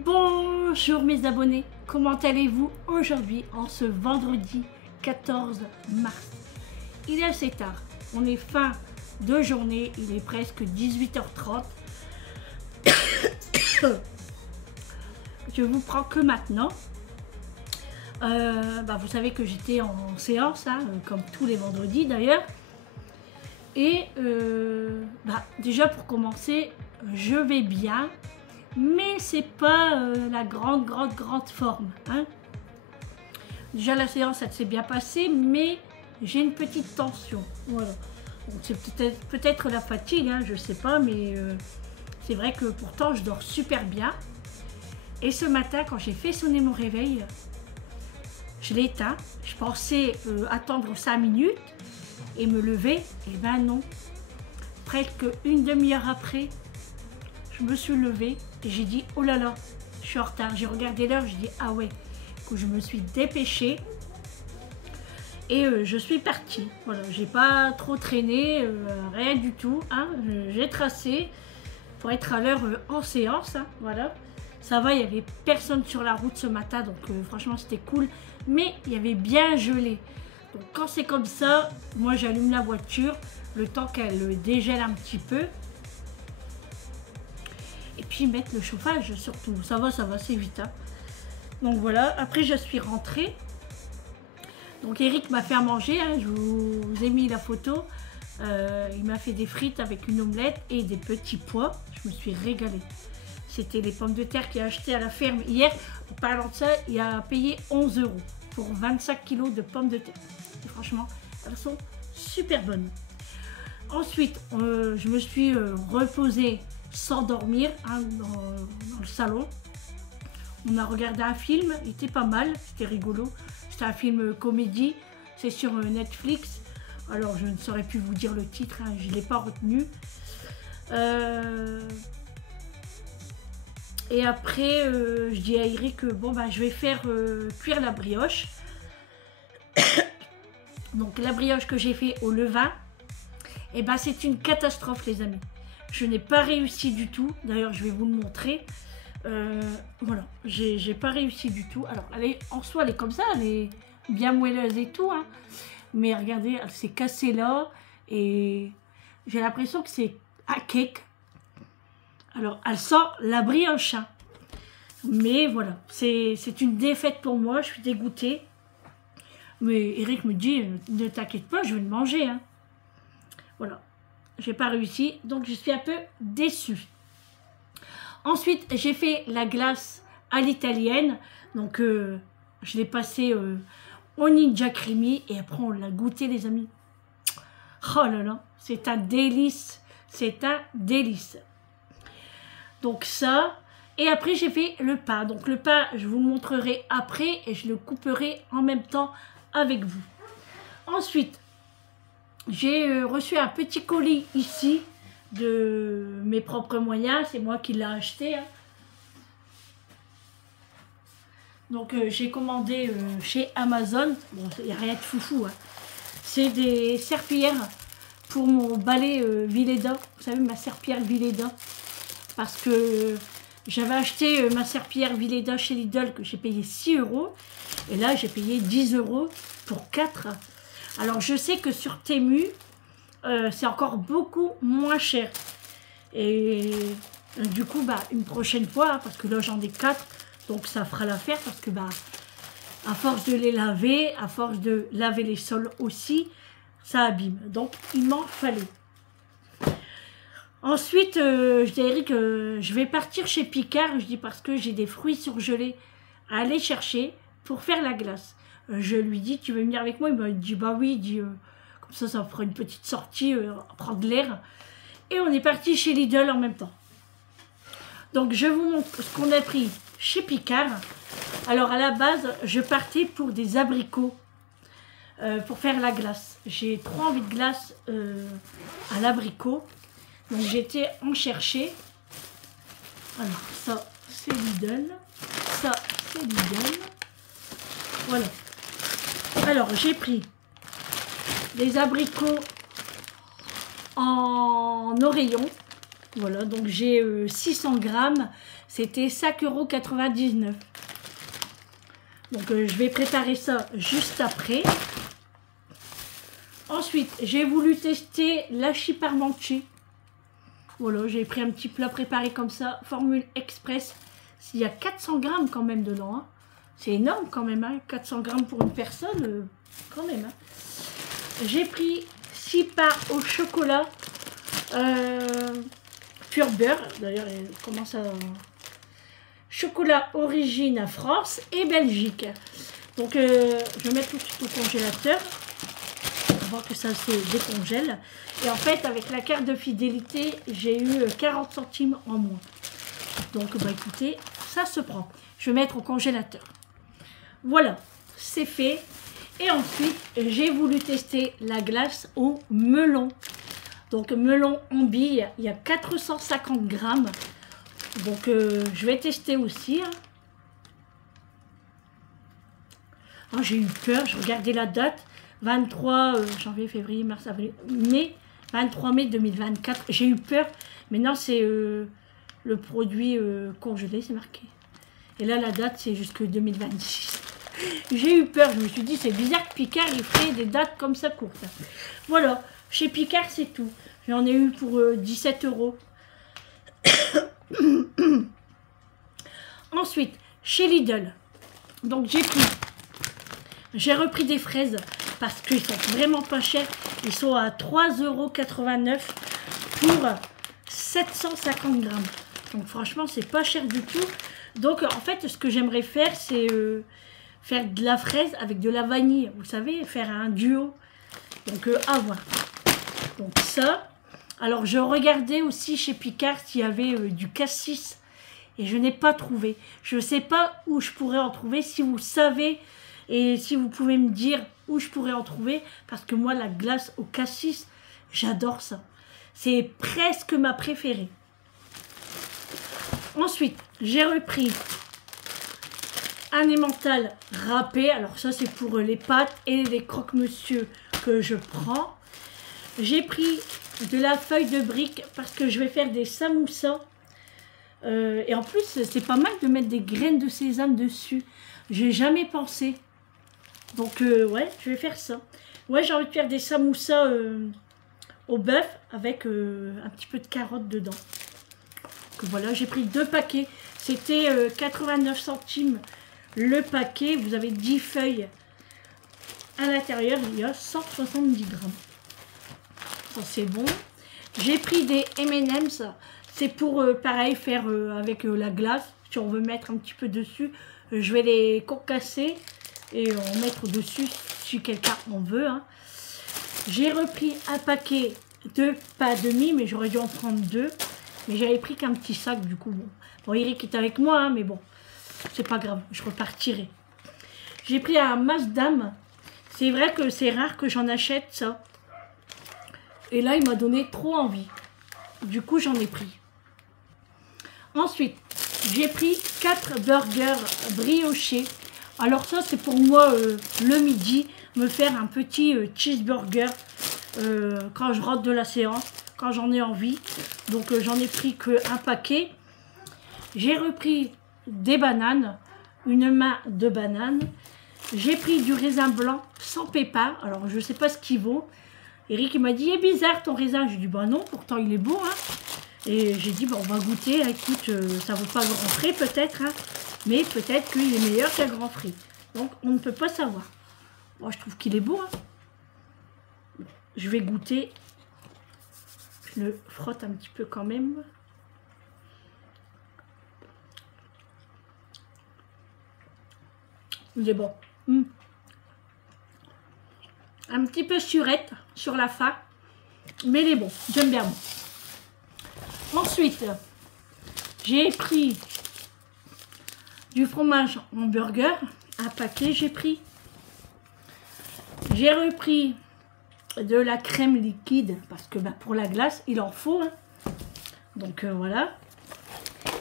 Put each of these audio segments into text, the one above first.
Bonjour mes abonnés, comment allez-vous aujourd'hui en ce vendredi 14 mars? Il est assez tard, on est fin de journée, il est presque 18h30. Je vous prends que maintenant. Vous savez que j'étais en séance, hein, comme tous les vendredis d'ailleurs. Et déjà pour commencer, je vais bien, mais c'est pas la grande forme. Hein. Déjà la séance elle s'est bien passée, mais j'ai une petite tension. Voilà. C'est peut-être la fatigue, hein, je sais pas, mais c'est vrai que pourtant je dors super bien. Et ce matin, quand j'ai fait sonner mon réveil, je l'ai éteint. Je pensais attendre 5 minutes et me lever. Et ben non. Presque une demi-heure après, je me suis levée et j'ai dit oh là là, je suis en retard. J'ai regardé l'heure, j'ai dit ah ouais. Que je me suis dépêchée et je suis partie. Voilà, j'ai pas trop traîné, rien du tout. Hein. J'ai tracé pour être à l'heure en séance. Hein, voilà. Ça va, il n'y avait personne sur la route ce matin, donc franchement c'était cool. Mais il y avait bien gelé. Donc quand c'est comme ça, moi j'allume la voiture, le temps qu'elle dégèle un petit peu. Et puis mettre le chauffage surtout. Ça va, c'est vite. Hein. Donc voilà, après je suis rentrée. Donc Eric m'a fait à manger, hein, je vous ai mis la photo. Il m'a fait des frites avec une omelette et des petits pois. Je me suis régalée. C'était les pommes de terre qu'il a achetées à la ferme hier. En parlant de ça, il a payé 11 € pour 25 kg de pommes de terre. Et franchement, elles sont super bonnes. Ensuite, je me suis reposée sans dormir hein, dans le salon. On a regardé un film, il était pas mal, c'était rigolo. C'était un film comédie, c'est sur Netflix. Alors, je ne saurais plus vous dire le titre, hein, je ne l'ai pas retenu. Et après, je dis à Eric que bon, je vais faire cuire la brioche. Donc la brioche que j'ai fait au levain, et c'est une catastrophe les amis. Je n'ai pas réussi du tout. D'ailleurs, je vais vous le montrer. Voilà, j'ai pas réussi du tout. Alors, en soi, elle est comme ça, elle est bien moelleuse et tout. Hein. Mais regardez, elle s'est cassée là. Et j'ai l'impression que c'est un cake. Alors, elle sent la brioche. Hein. Mais voilà, c'est une défaite pour moi. Je suis dégoûtée. Mais Eric me dit, ne t'inquiète pas, je vais le manger. Hein. Voilà, j'ai pas réussi. Donc, je suis un peu déçue. Ensuite, j'ai fait la glace à l'italienne. Donc, je l'ai passée au Ninja Creamy. Et après, on l'a goûté, les amis. Oh là là, c'est un délice. C'est un délice. Donc ça, et après j'ai fait le pain. Donc le pain, je vous le montrerai après et je le couperai en même temps avec vous. Ensuite, j'ai reçu un petit colis ici de mes propres moyens. C'est moi qui l'ai acheté. Hein. Donc j'ai commandé chez Amazon. Bon, il n'y a rien de foufou. Hein. C'est des serpillères pour mon balai Villeda. Vous savez, ma serpillière Villeda. Parce que j'avais acheté ma serpillière Villeda chez Lidl que j'ai payé 6 €. Et là, j'ai payé 10 € pour 4. Alors, je sais que sur Temu, c'est encore beaucoup moins cher. Et du coup, une prochaine fois, parce que là, j'en ai 4. Donc, ça fera l'affaire parce que, à force de les laver, à force de laver les sols aussi, ça abîme. Donc, il m'en fallait. Ensuite, je dis à Eric que je vais partir chez Picard, je dis parce que j'ai des fruits surgelés à aller chercher pour faire la glace. Je lui dis, tu veux venir avec moi? Il m'a dit, bah oui, il dit, comme ça me fera une petite sortie, prendre l'air. Et on est parti chez Lidl en même temps. Donc, je vous montre ce qu'on a pris chez Picard. Alors, à la base, je partais pour des abricots pour faire la glace. J'ai trop envie de glace à l'abricot. Donc j'étais en chercher. Alors ça c'est Lidl. Ça c'est Lidl. Voilà. Alors j'ai pris des abricots en oreillons. Voilà, donc j'ai 600 grammes. C'était 5,99 €. Donc je vais préparer ça juste après. Ensuite, j'ai voulu tester l'hachis parmentier. Voilà, j'ai pris un petit plat préparé comme ça, formule express. Il y a 400 grammes quand même dedans. Hein. C'est énorme quand même, hein, 400 grammes pour une personne, quand même. Hein. J'ai pris 6 parts au chocolat pur beurre. D'ailleurs, comment ça... Chocolat origine France et Belgique. Donc, je vais mettre tout de suite au congélateur. Pour voir que ça se décongèle. Et en fait, avec la carte de fidélité, j'ai eu 40 centimes en moins. Donc, bah écoutez, ça se prend. Je vais mettre au congélateur. Voilà, c'est fait. Et ensuite, j'ai voulu tester la glace au melon. Donc, melon en bille, il y a 450 grammes. Donc, je vais tester aussi. Hein. Oh, j'ai eu peur, je regardais la date. 23 janvier, février, mars, avril, mai. 23 mai 2024. J'ai eu peur. Mais non, c'est le produit congelé, c'est marqué. Et là, la date, c'est jusque 2026. J'ai eu peur. Je me suis dit, c'est bizarre que Picard, il fait des dates comme ça courtes. Voilà. Chez Picard, c'est tout. J'en ai eu pour 17 €. Ensuite, chez Lidl. Donc, j'ai repris des fraises parce qu'ils sont vraiment pas chers. Ils sont à 3,89 € pour 750 grammes. Donc franchement, c'est pas cher du tout. Donc en fait, ce que j'aimerais faire, c'est faire de la fraise avec de la vanille. Vous savez, faire un duo. Donc à voir. Donc ça. Alors je regardais aussi chez Picard s'il y avait du cassis. Et je n'ai pas trouvé. Je ne sais pas où je pourrais en trouver. Si vous savez... Et si vous pouvez me dire où je pourrais en trouver, parce que moi, la glace au cassis, j'adore ça. C'est presque ma préférée. Ensuite, j'ai repris un emmental râpé. Alors ça, c'est pour les pâtes et les croque-monsieur que je prends. J'ai pris de la feuille de brique parce que je vais faire des samoussas. Et en plus, c'est pas mal de mettre des graines de sésame dessus. J'ai jamais pensé. Donc, ouais, je vais faire ça. Ouais, j'ai envie de faire des samoussas au bœuf avec un petit peu de carottes dedans. Donc, voilà, j'ai pris 2 paquets. C'était 89 centimes le paquet. Vous avez 10 feuilles. À l'intérieur, il y a 170 grammes. Ça, c'est bon. J'ai pris des M&M's. C'est pour, pareil, faire avec la glace. Si on veut mettre un petit peu dessus, je vais les concasser et en mettre dessus si quelqu'un en veut. Hein. J'ai repris un paquet de pas demi, mais j'aurais dû en prendre 2. Mais j'avais pris qu'un petit sac, du coup. Bon, Eric est avec moi, hein, mais bon, c'est pas grave, je repartirai. J'ai pris un Maasdam. C'est vrai que c'est rare que j'en achète ça. Et là, il m'a donné trop envie. Du coup, j'en ai pris. Ensuite, j'ai pris 4 burgers briochés. Alors ça, c'est pour moi le midi, me faire un petit cheeseburger quand je rentre de la séance, quand j'en ai envie. Donc j'en ai pris qu'un paquet. J'ai repris des bananes, une main de bananes. J'ai pris du raisin blanc sans pépins. Alors je ne sais pas ce qu'il vaut. Eric m'a dit, il est bizarre ton raisin. J'ai dit, bah non, pourtant il est bon. Hein. Et j'ai dit, bah, on va goûter. Écoute, ça vaut pas grand frais peut-être. Hein. Mais peut-être qu'il est meilleur qu'un grand frais. Donc, on ne peut pas savoir. Moi, je trouve qu'il est beau. Hein. Je vais goûter. Je le frotte un petit peu quand même. Il est bon. Un petit peu surette sur la fin. Mais il est bon. J'aime bien. Ensuite, j'ai pris du fromage en burger, un paquet j'ai pris. J'ai repris de la crème liquide parce que bah, pour la glace, il en faut. Hein. Donc voilà.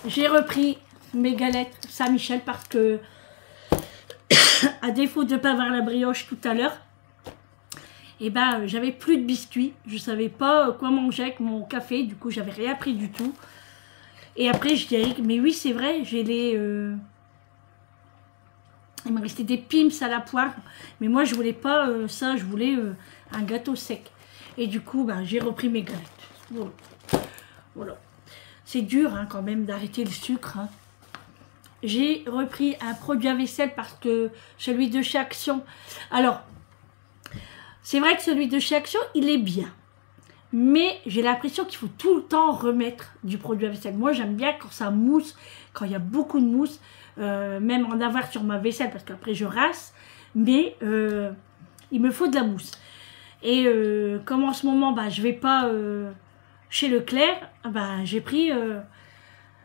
J'ai repris mes galettes Saint-Michel parce que à défaut de ne pas avoir la brioche tout à l'heure, Et ben j'avais plus de biscuits. Je savais pas quoi manger avec mon café. Du coup, j'avais rien pris du tout. Et après, je dis à Eric, mais oui, c'est vrai, j'ai les... Il me restait des pims à la poire. Mais moi, je voulais pas ça, je voulais un gâteau sec. Et du coup, ben, j'ai repris mes galettes. Voilà. Voilà. C'est dur hein, quand même d'arrêter le sucre. Hein. J'ai repris un produit à vaisselle parce que celui de chez Action... Alors, c'est vrai que celui de chez Action, il est bien. Mais j'ai l'impression qu'il faut tout le temps remettre du produit à vaisselle. Moi, j'aime bien quand ça mousse, quand il y a beaucoup de mousse. Même en avoir sur ma vaisselle parce qu'après je rase, mais il me faut de la mousse. Et comme en ce moment bah, je vais pas chez Leclerc, bah, j'ai pris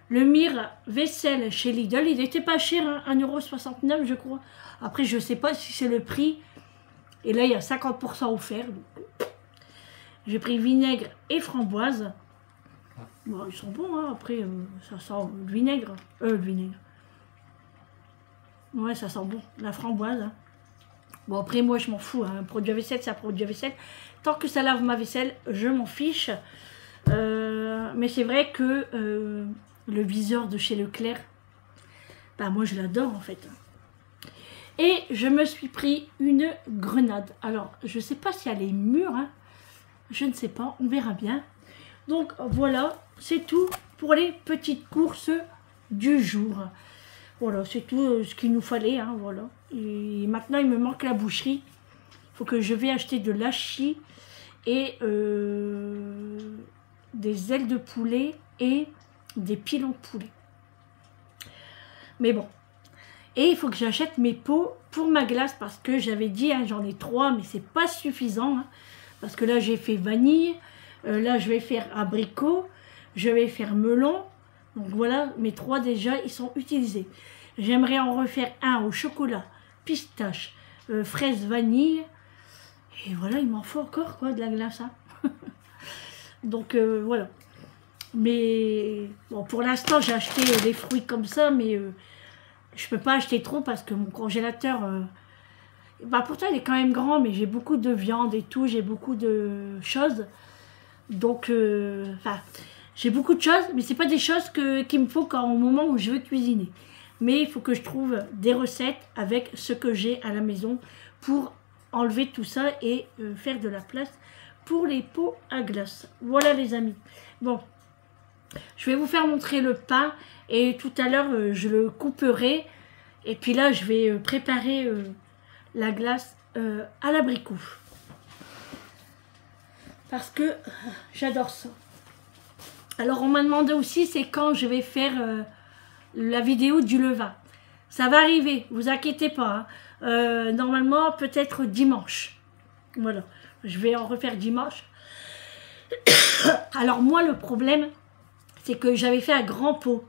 le Mire vaisselle chez Lidl. Il n'était pas cher, hein, 1,69 € je crois. Après je sais pas si c'est le prix, et là il y a 50% offert. J'ai pris vinaigre et framboise. Bon, ils sont bons hein. Après ça sent le vinaigre. Ouais, ça sent bon, la framboise. Hein. Bon, après, moi, je m'en fous. Hein. Un produit à vaisselle, c'est un produit à vaisselle. Tant que ça lave ma vaisselle, je m'en fiche. Mais c'est vrai que le viseur de chez Leclerc, bah, moi, je l'adore, en fait. Et je me suis pris une grenade. Alors, je ne sais pas si elle est mûre. Hein. Je ne sais pas, on verra bien. Donc, voilà, c'est tout pour les petites courses du jour. Voilà, c'est tout ce qu'il nous fallait, hein, voilà. Et maintenant, il me manque la boucherie. Il faut que je vais acheter de l'hachis et des ailes de poulet et des pilons de poulet. Mais bon. Et il faut que j'achète mes pots pour ma glace parce que j'avais dit, hein, j'en ai 3, mais c'est pas suffisant. Hein, parce que là, j'ai fait vanille, là, je vais faire abricot, je vais faire melon. Donc voilà, mes 3 déjà, ils sont utilisés. J'aimerais en refaire un au chocolat, pistache, fraise, vanille. Et voilà, il m'en faut encore quoi, de la glace. Hein. Donc voilà. Mais bon, pour l'instant, j'ai acheté des fruits comme ça, mais je peux pas acheter trop parce que mon congélateur... bah, pourtant, il est quand même grand, mais j'ai beaucoup de viande et tout, j'ai beaucoup de choses. Donc, enfin... J'ai beaucoup de choses, mais c'est pas des choses qu'il me faut au moment où je veux cuisiner. Mais il faut que je trouve des recettes avec ce que j'ai à la maison pour enlever tout ça et faire de la place pour les pots à glace. Voilà les amis. Bon, je vais vous faire montrer le pain et tout à l'heure je le couperai. Et puis là, je vais préparer la glace à l'abricot. Parce que j'adore ça. Alors, on m'a demandé aussi, c'est quand je vais faire la vidéo du levain. Ça va arriver, vous inquiétez pas. Hein. Normalement, peut-être dimanche. Voilà, je vais en refaire dimanche. Alors, moi, le problème, c'est que j'avais fait un grand pot.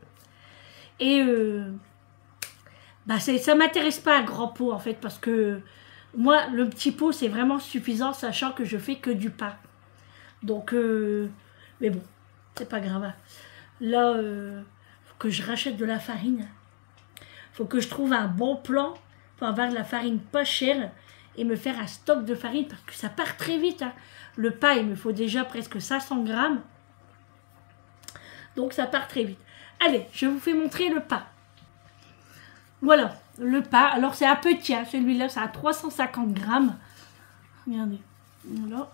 Et bah, ça ne m'intéresse pas un grand pot, en fait, parce que moi, le petit pot, c'est vraiment suffisant, sachant que je fais que du pain. Donc, mais bon. C'est pas grave. Là, faut que je rachète de la farine. Faut que je trouve un bon plan pour avoir de la farine pas chère et me faire un stock de farine parce que ça part très vite. Hein. Le pain, il me faut déjà presque 500 grammes. Donc, ça part très vite. Allez, je vous fais montrer le pain. Voilà, le pain. Alors, c'est un petit. Hein. Celui-là, c'est à 350 grammes. Regardez. Voilà.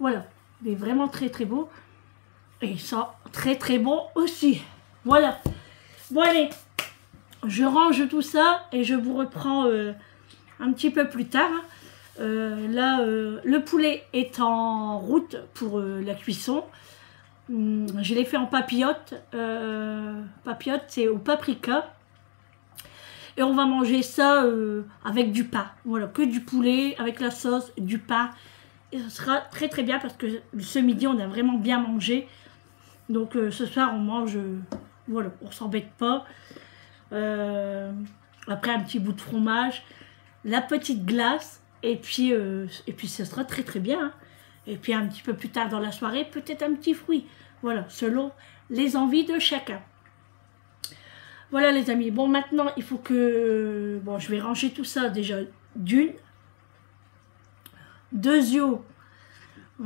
Voilà, il est vraiment très très beau. Et ça, très très bon aussi. Voilà. Bon allez, je range tout ça et je vous reprends un petit peu plus tard. Là, le poulet est en route pour la cuisson. Je l'ai fait en papillote. Papillote, c'est au paprika. Et on va manger ça avec du pain. Voilà, que du poulet, avec la sauce, du pain. Et ce sera très très bien parce que ce midi on a vraiment bien mangé. Donc ce soir on mange, voilà, on s'embête pas. Après un petit bout de fromage, la petite glace et puis ce sera très très bien. Hein. Et puis un petit peu plus tard dans la soirée, peut-être un petit fruit. Voilà, selon les envies de chacun. Voilà les amis. Bon, maintenant, il faut que... Bon, je vais ranger tout ça déjà d'une. Deux yeux.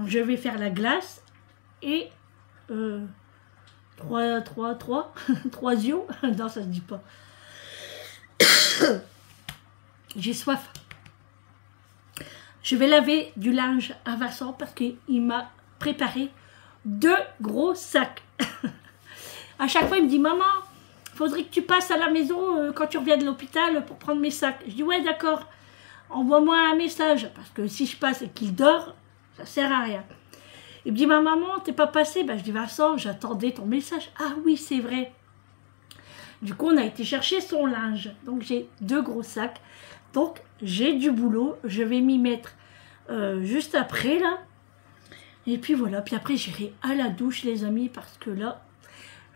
Je vais faire la glace. Et... trois yeux. Non, ça se dit pas. J'ai soif. Je vais laver du linge à Vincent parce qu'il m'a préparé 2 gros sacs. À chaque fois, il me dit, maman, faudrait que tu passes à la maison quand tu reviens de l'hôpital pour prendre mes sacs. Je dis, ouais, d'accord, envoie-moi un message. Parce que si je passe et qu'il dort, ça sert à rien. Il me dit, ma maman, t'es pas passé? Ben, je dis, Vincent, j'attendais ton message. Ah oui, c'est vrai. Du coup, on a été chercher son linge. Donc, j'ai 2 gros sacs. Donc, j'ai du boulot. Je vais m'y mettre juste après, là. Et puis, voilà. Puis après, j'irai à la douche, les amis, parce que là,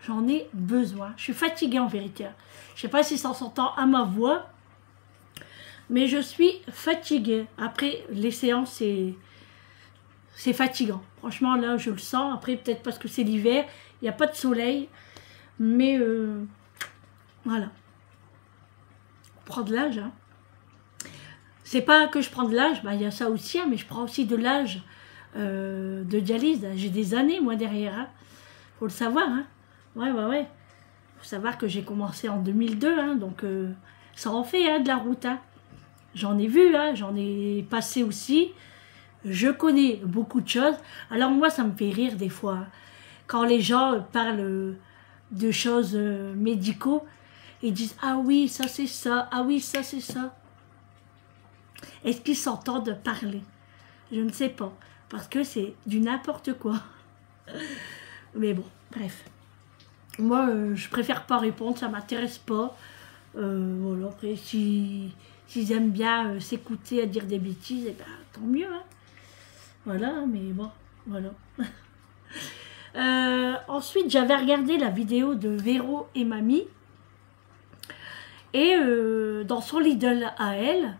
j'en ai besoin. Je suis fatiguée, en vérité. Je sais pas si ça s'entend à ma voix, mais je suis fatiguée. Après, les séances, c'est fatigant. Franchement, là, je le sens. Après, peut-être parce que c'est l'hiver. Il n'y a pas de soleil. Mais, voilà. On prend de l'âge, hein. C'est pas que je prends de l'âge, bah, il y a ça aussi, hein, mais je prends aussi de l'âge de dialyse. J'ai des années, moi, derrière. Hein. Faut le savoir. Hein. Ouais. Faut savoir que j'ai commencé en 2002, hein, donc ça en fait hein, de la route. Hein. J'en ai vu, hein, j'en ai passé aussi. Je connais beaucoup de choses. Alors moi, ça me fait rire des fois. Hein. Quand les gens parlent de choses médicaux, ils disent « Ah oui, ça c'est ça, ah oui, ça c'est ça ». Est-ce qu'ils s'entendent parler? Je ne sais pas. Parce que c'est du n'importe quoi. Mais bon, bref. Moi, je préfère pas répondre, ça m'intéresse pas. Voilà, après, s'ils aiment bien s'écouter à dire des bêtises, eh ben, tant mieux. Hein. Voilà, mais bon, voilà. Ensuite, j'avais regardé la vidéo de Véro et Mamie. Et dans son Lidl à elle,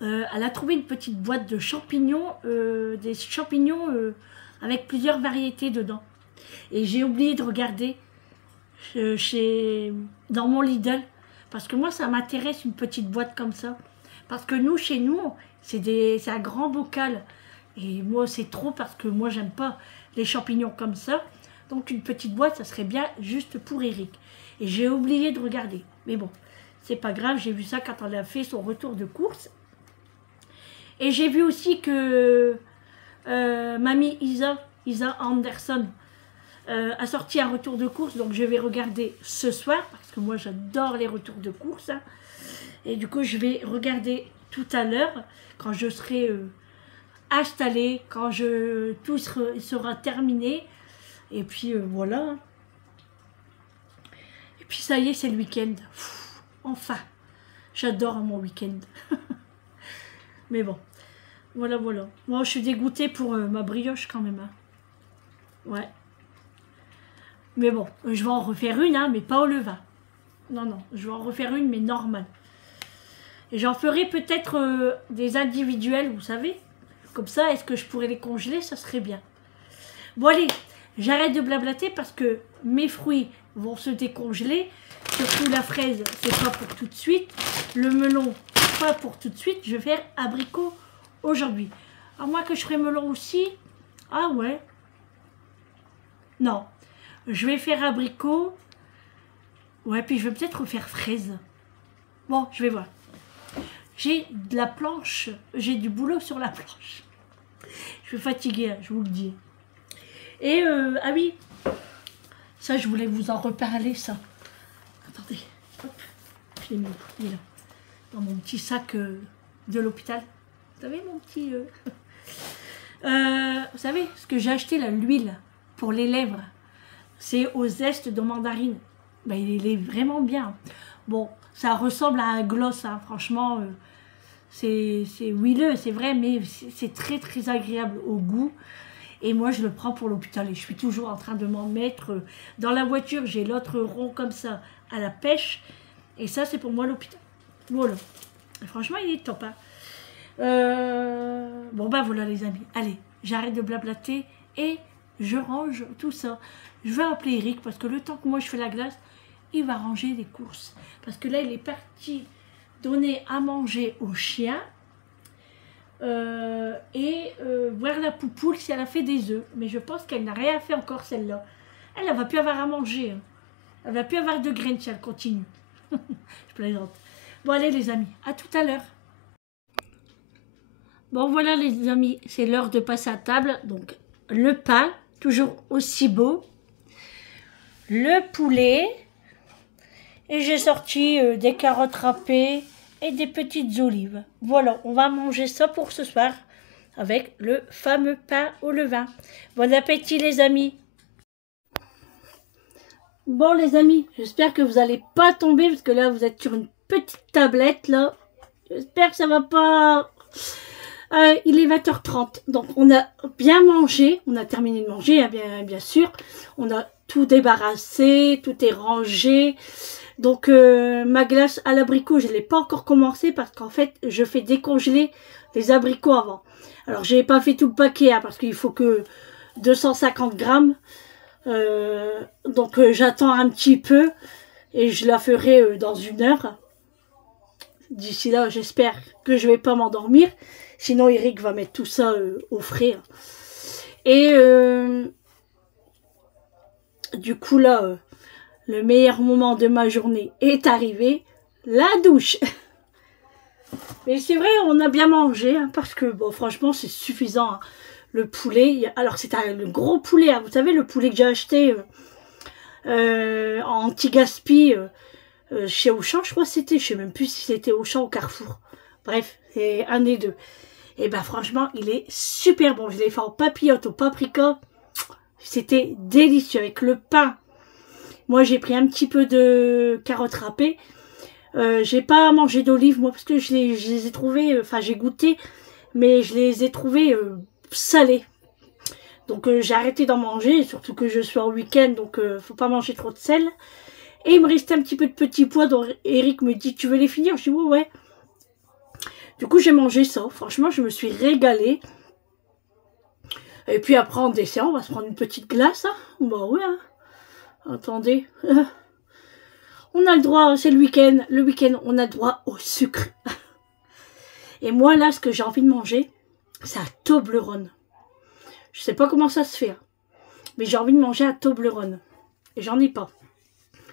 elle a trouvé une petite boîte de champignons, des champignons avec plusieurs variétés dedans. Et j'ai oublié de regarder dans mon Lidl, parce que moi ça m'intéresse une petite boîte comme ça. Parce que nous, chez nous, c'est un grand bocal. Et moi c'est trop parce que moi j'aime pas les champignons comme ça. Donc une petite boîte, ça serait bien juste pour Eric. Et j'ai oublié de regarder. Mais bon, c'est pas grave, j'ai vu ça quand elle a fait son retour de course. Et j'ai vu aussi que Mamie Isa Anderson a sorti un retour de course. Donc je vais regarder ce soir, parce que moi j'adore les retours de course. Hein. Et du coup je vais regarder tout à l'heure, quand je serai installée, quand tout sera terminé. Et puis voilà. Et puis ça y est, c'est le week-end. Enfin, j'adore mon week-end. Mais bon, voilà. Moi, je suis dégoûtée pour ma brioche quand même. Hein. Ouais. Mais bon, je vais en refaire une, hein, mais pas au levain. Non, je vais en refaire une, mais normale. Et j'en ferai peut-être des individuels, vous savez. Comme ça, est-ce que je pourrais les congeler? Ça serait bien. Bon, allez, j'arrête de blablater parce que mes fruits vont se décongeler. Surtout la fraise, c'est pas pour tout de suite. Le melon, pas pour tout de suite. Je vais faire abricot aujourd'hui. À moins que je ferai melon aussi. Ah ouais. Non. Je vais faire abricot. Ouais, puis je vais peut-être refaire fraise. Bon, je vais voir. J'ai de la planche. J'ai du boulot sur la planche. Je suis fatiguée, je vous le dis. Et, ah oui. Ça, je voulais vous en reparler, ça. Attendez. Hop. Je l'ai mis. Il est là. Dans mon petit sac de l'hôpital. Vous savez, mon petit... vous savez, ce que j'ai acheté, là, l'huile pour les lèvres. C'est au zeste de mandarine. Ben, il est vraiment bien. Bon, ça ressemble à un gloss, hein. Franchement, c'est huileux, c'est vrai, mais c'est très, très agréable au goût. Et moi, je le prends pour l'hôpital et je suis toujours en train de m'en mettre. Dans la voiture, j'ai l'autre rond comme ça à la pêche. Et ça, c'est pour moi l'hôpital. Voilà. Et franchement, il est top. Hein. Bon, ben voilà, les amis. Allez, j'arrête de blablater et je range tout ça. Je vais appeler Eric parce que le temps que moi je fais la glace, il va ranger les courses. Parce que là, il est parti donner à manger au chien et voir la poupoule si elle a fait des œufs. Mais je pense qu'elle n'a rien fait encore celle-là. Elle va plus avoir à manger. Hein. Elle va plus avoir de graines si elle continue. Je plaisante. Bon allez les amis, à tout à l'heure. Bon voilà les amis, c'est l'heure de passer à table. Donc le pain, toujours aussi beau. Le poulet. Et j'ai sorti des carottes râpées et des petites olives. Voilà, on va manger ça pour ce soir avec le fameux pain au levain. Bon appétit les amis. Bon les amis, j'espère que vous n'allez pas tomber parce que là vous êtes sur une petite tablette là. J'espère que ça va pas... il est 20h30, donc on a bien mangé, on a terminé de manger bien sûr. On a tout débarrassé, tout est rangé. Donc ma glace à l'abricot, je ne l'ai pas encore commencé parce qu'en fait, je fais décongeler les abricots avant. Alors, je n'ai pas fait tout le paquet hein, parce qu'il faut que 250 grammes. Donc, j'attends un petit peu et je la ferai dans 1 heure. D'ici là, j'espère que je ne vais pas m'endormir. Sinon, Eric va mettre tout ça au frais. Et du coup, là... le meilleur moment de ma journée est arrivé, la douche. Mais c'est vrai, on a bien mangé, hein, parce que, bon, franchement, c'est suffisant. Hein. Le poulet, alors c'est le gros poulet, hein, vous savez, le poulet que j'ai acheté en anti-gaspi chez Auchan, je crois que c'était, je sais même plus si c'était Auchan ou Carrefour. Bref, c'est un des deux. Et ben franchement, il est super bon. Je l'ai fait en papillote au paprika. C'était délicieux avec le pain. Moi, j'ai pris un petit peu de carottes râpées. J'ai pas mangé d'olives, moi, parce que je les ai trouvées... Enfin, j'ai goûté, mais je les ai trouvées salées. Donc, j'ai arrêté d'en manger, surtout que je suis en week-end, donc faut pas manger trop de sel. Et il me restait un petit peu de petits pois, donc Eric me dit, tu veux les finir? Je dis, ouais, ouais. Du coup, j'ai mangé ça. Franchement, je me suis régalée. Et puis après, en dessert, on va se prendre une petite glace. Hein. Bah ouais, hein. Attendez, on a le droit, c'est le week-end, on a le droit au sucre. Et moi là, ce que j'ai envie de manger, c'est un Toblerone. Je sais pas comment ça se fait, hein, mais j'ai envie de manger un Toblerone. Et j'en ai pas.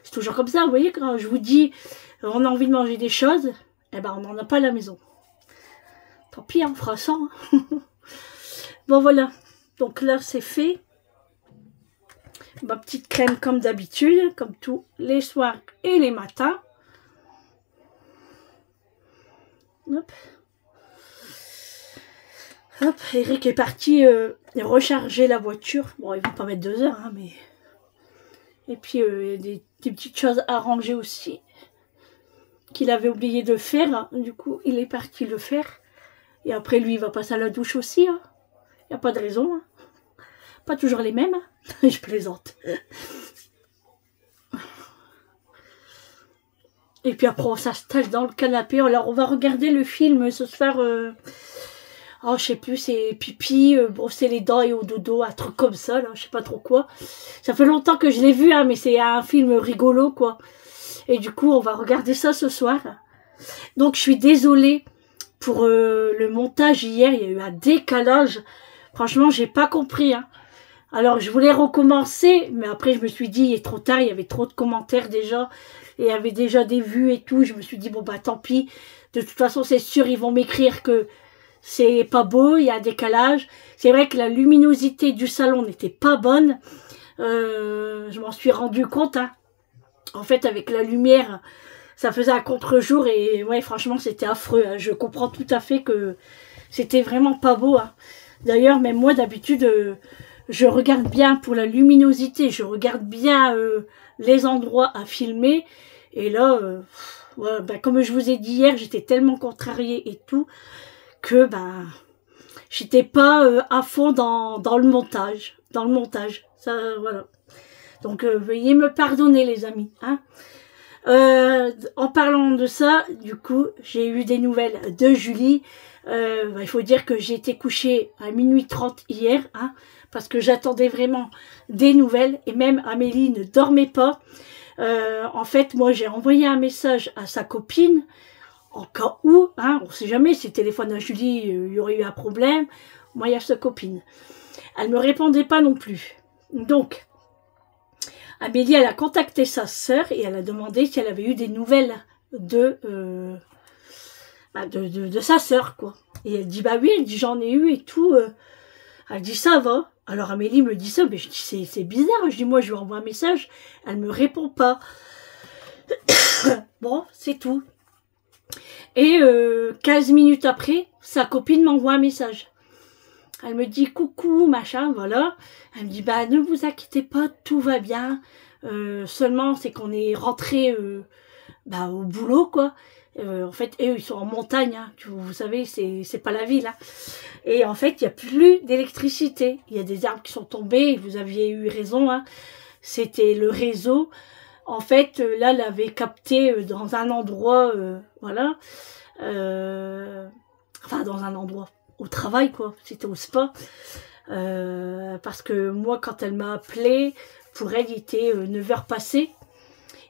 C'est toujours comme ça, vous voyez, quand je vous dis, on a envie de manger des choses, eh ben on n'en a pas à la maison. Tant pis, on fera ça. Hein. Bon voilà, donc là c'est fait. Ma petite crème comme d'habitude, comme tous les soirs et les matins. Hop. Hop, Eric est parti recharger la voiture. Bon, il ne va pas mettre 2 heures, hein, mais... Et puis, il y a des petites choses à ranger aussi, qu'il avait oublié de faire. Du coup, il est parti le faire. Et après, lui, il va passer à la douche aussi. Il n'y a pas de raison. Hein. Pas toujours les mêmes. Hein. Je plaisante. Et puis après, on s'installe dans le canapé. Alors, on va regarder le film ce soir. Oh, je sais plus, c'est pipi, brosser les dents et au dodo, un truc comme ça, là, je sais pas trop quoi. Ça fait longtemps que je l'ai vu, hein, mais c'est un film rigolo, quoi. Et du coup, on va regarder ça ce soir. Donc, je suis désolée pour le montage hier. Il y a eu un décalage. Franchement, j'ai pas compris, hein. Alors, je voulais recommencer, mais après, je me suis dit, il est trop tard, il y avait trop de commentaires déjà, et il y avait déjà des vues et tout. Je me suis dit, bon, bah, tant pis. De toute façon, c'est sûr, ils vont m'écrire que c'est pas beau, il y a un décalage. C'est vrai que la luminosité du salon n'était pas bonne. Je m'en suis rendu compte. Hein. En fait, avec la lumière, ça faisait un contre-jour, et ouais, franchement, c'était affreux. Hein. Je comprends tout à fait que c'était vraiment pas beau. Hein. D'ailleurs, même moi, d'habitude... je regarde bien pour la luminosité, je regarde bien les endroits à filmer. Et là, ouais, ben, comme je vous ai dit hier, j'étais tellement contrariée et tout, que ben, j'étais pas à fond dans le montage. Dans le montage, ça, voilà. Donc, veuillez me pardonner, les amis. Hein. En parlant de ça, du coup, j'ai eu des nouvelles de Julie. Il faut dire que j'ai été couchée à minuit 30 hier, hein, parce que j'attendais vraiment des nouvelles, et même Amélie ne dormait pas. En fait, moi, j'ai envoyé un message à sa copine, en cas où, hein, on ne sait jamais, si le téléphone à Julie, il y aurait eu un problème. Moi, il y a sa copine. Elle ne me répondait pas non plus. Donc, Amélie, elle a contacté sa sœur et elle a demandé si elle avait eu des nouvelles de sa sœur, quoi. Et elle dit, bah oui, elle dit, j'en ai eu et tout. Elle dit, ça va. Alors Amélie me dit ça, mais je dis, c'est bizarre. Je dis, moi, je lui envoie un message, elle me répond pas. Bon, c'est tout. Et 15 minutes après, sa copine m'envoie un message. Elle me dit, coucou, machin, voilà. Elle me dit, bah ne vous inquiétez pas, tout va bien. Seulement, c'est qu'on est rentré au boulot, quoi. En fait, eux, ils sont en montagne, hein. Vous savez, c'est pas la ville, hein. Et en fait, il n'y a plus d'électricité. Il y a des arbres qui sont tombés, vous aviez eu raison, hein. C'était le réseau. En fait, là, elle avait capté dans un endroit, voilà. Enfin, dans un endroit, au travail, quoi. C'était au spa. Parce que moi, quand elle m'a appelé, pour elle, il était 9 h passées.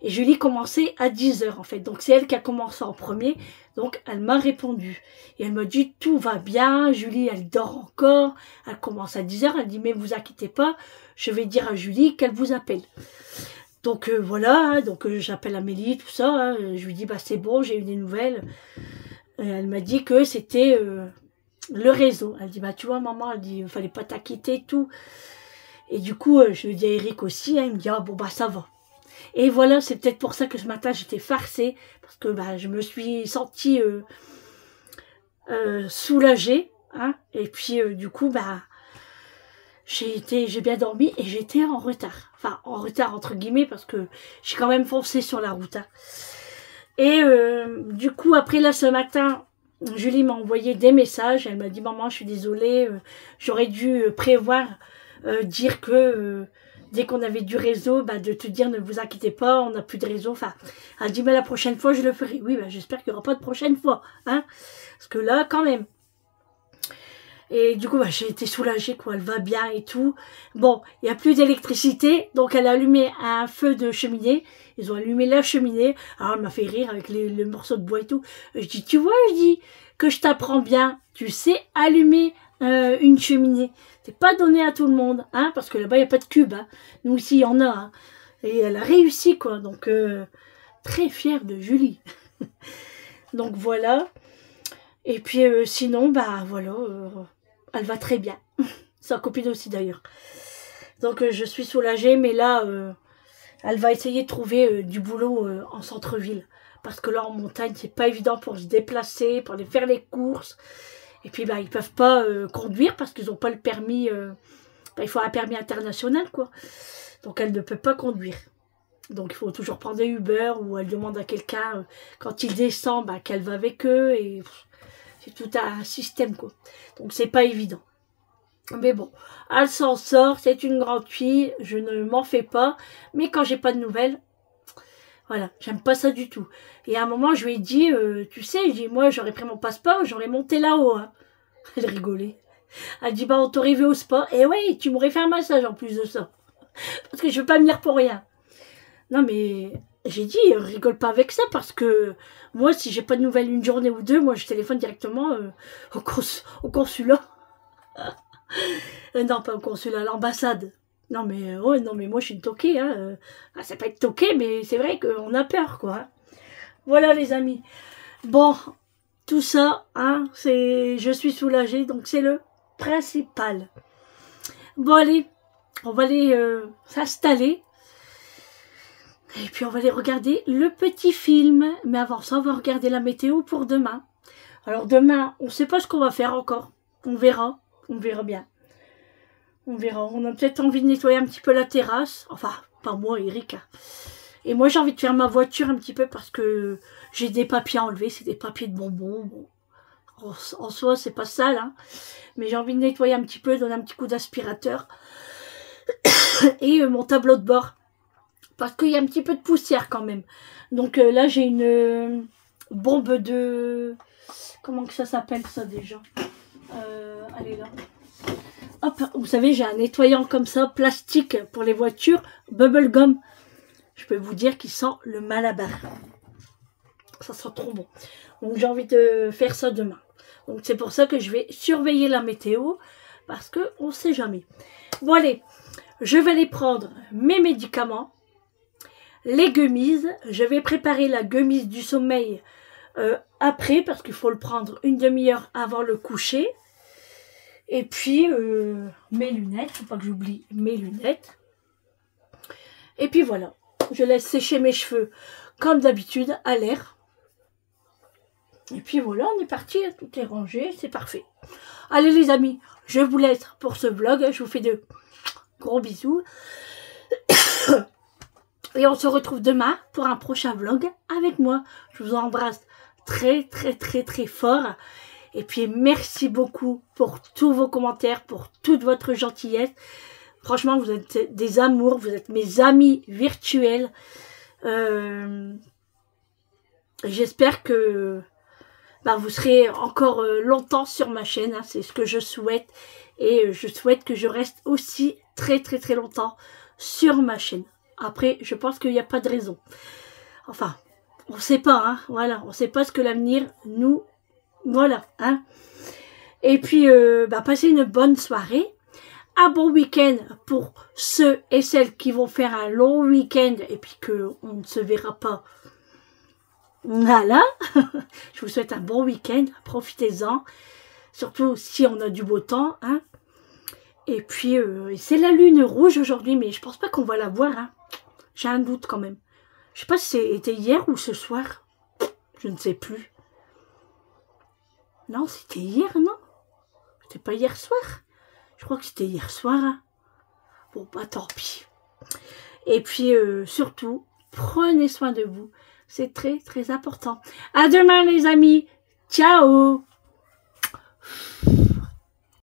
Et Julie commençait à 10 h, en fait. Donc, c'est elle qui a commencé en premier. Donc, elle m'a répondu. Et elle m'a dit, tout va bien. Julie, elle dort encore. Elle commence à 10 h. Elle dit, mais vous inquiétez pas. Je vais dire à Julie qu'elle vous appelle. Donc, voilà. Donc, j'appelle Amélie, tout ça. Hein. Je lui dis, bah, c'est bon, j'ai eu des nouvelles. Elle m'a dit que c'était le réseau. Elle dit, bah, tu vois, maman, elle dit, il fallait pas t'inquiéter et tout. Et du coup, je lui dis à Eric aussi. Hein, il me dit, ah, bon, bah, ça va. Et voilà, c'est peut-être pour ça que ce matin, j'étais farcée. Parce que bah, je me suis sentie soulagée. Hein, et puis, du coup, bah, j'ai bien dormi et j'étais en retard. Enfin, en retard, entre guillemets, parce que j'ai quand même foncé sur la route. Hein. Et du coup, après, là, ce matin, Julie m'a envoyé des messages. Elle m'a dit, maman, je suis désolée. J'aurais dû prévoir, dire que... dès qu'on avait du réseau, bah, de te dire ne vous inquiétez pas, on n'a plus de réseau. Enfin, elle dit mais la prochaine fois je le ferai. Oui, bah, j'espère qu'il n'y aura pas de prochaine fois. Hein, parce que là, quand même. Et du coup, bah, j'ai été soulagée, quoi. Elle va bien et tout. Bon, il n'y a plus d'électricité. Donc, elle a allumé un feu de cheminée. Ils ont allumé la cheminée. Alors, elle m'a fait rire avec les morceaux de bois et tout. Je dis, tu vois, je dis que je t'apprends bien. Tu sais allumer une cheminée. C'est pas donné à tout le monde, hein, parce que là-bas, il n'y a pas de cube. Hein. Nous, ici, il y en a. Hein. Et elle a réussi, quoi. Donc, très fière de Julie. Donc, voilà. Et puis, sinon, bah, voilà, elle va très bien. Sa copine aussi, d'ailleurs. Donc, je suis soulagée, mais là, elle va essayer de trouver du boulot en centre-ville. Parce que là, en montagne, c'est pas évident pour se déplacer, pour aller faire les courses. Et puis, bah, ils ne peuvent pas conduire parce qu'ils n'ont pas le permis. Il faut un permis international, quoi. Donc, elle ne peut pas conduire. Donc, il faut toujours prendre des Uber ou elle demande à quelqu'un, quand il descend, bah, qu'elle va avec eux. Et c'est tout un système, quoi. Donc, c'est pas évident. Mais bon, elle s'en sort. C'est une grande fille. Je ne m'en fais pas. Mais quand j'ai pas de nouvelles, voilà, j'aime pas ça du tout. Et à un moment, je lui ai dit, tu sais, je dis, moi, j'aurais pris mon passeport, j'aurais monté là-haut. Hein. Elle rigolait. Elle dit, bah, on t'aurait vu au spa. Et oui, tu m'aurais fait un massage en plus de ça. Parce que je veux pas venir pour rien. Non, mais j'ai dit, rigole pas avec ça, parce que moi, si j'ai pas de nouvelles une journée ou deux, moi, je téléphone directement au consulat. Non, pas au consulat, à l'ambassade. Non, mais ouais, non, mais moi, je suis une toquée. Hein. C'est pas être toquée, mais c'est vrai qu'on a peur, quoi. Hein. Voilà, les amis. Bon, tout ça, hein, je suis soulagée, donc c'est le principal. Bon, allez, on va aller s'installer. Et puis, on va aller regarder le petit film. Mais avant ça, on va regarder la météo pour demain. Alors, demain, on ne sait pas ce qu'on va faire encore. On verra bien. On verra. On a peut-être envie de nettoyer un petit peu la terrasse. Enfin, pas moi, Eric. Hein. Et moi, j'ai envie de faire ma voiture un petit peu parce que j'ai des papiers à enlever. C'est des papiers de bonbons. Bon. En soi, c'est pas sale. Hein. Mais j'ai envie de nettoyer un petit peu, donner un petit coup d'aspirateur. Et mon tableau de bord. Parce qu'il y a un petit peu de poussière quand même. Donc là, j'ai une bombe de... Comment que ça s'appelle ça déjà? Elle est là. Hop, vous savez, j'ai un nettoyant comme ça, plastique pour les voitures, bubble gum. Je peux vous dire qu'il sent le malabar. Ça sent trop bon. Donc j'ai envie de faire ça demain. Donc c'est pour ça que je vais surveiller la météo, parce qu'on ne sait jamais. Bon allez, je vais aller prendre mes médicaments, les gummies. Je vais préparer la gummies du sommeil après, parce qu'il faut le prendre une demi-heure avant le coucher. Et puis mes lunettes, faut pas que j'oublie mes lunettes. Et puis voilà, je laisse sécher mes cheveux comme d'habitude à l'air. Et puis voilà, on est parti, tout est rangé, c'est parfait. Allez les amis, je vous laisse pour ce vlog, je vous fais de gros bisous. Et on se retrouve demain pour un prochain vlog avec moi. Je vous embrasse très très très très fort. Et puis merci beaucoup pour tous vos commentaires, pour toute votre gentillesse. Franchement, vous êtes des amours, vous êtes mes amis virtuels. J'espère que vous serez encore longtemps sur ma chaîne, hein, c'est ce que je souhaite. Et je souhaite que je reste aussi très très très longtemps sur ma chaîne. Après, je pense qu'il n'y a pas de raison. Enfin, on ne sait pas, hein, voilà, on ne sait pas ce que l'avenir nous... Voilà, hein. Et puis, passez une bonne soirée. Un bon week-end pour ceux et celles qui vont faire un long week-end et puis qu'on ne se verra pas. Voilà. Je vous souhaite un bon week-end. Profitez-en. Surtout si on a du beau temps, hein. Et puis, c'est la lune rouge aujourd'hui, mais je pense pas qu'on va la voir, hein. J'ai un doute quand même. Je sais pas si c'était hier ou ce soir. Je ne sais plus. Non, c'était hier, non? C'était pas hier soir? Je crois que c'était hier soir. Hein. Bon, tant pis. Et puis, surtout, prenez soin de vous. C'est très, très important. À demain, les amis. Ciao!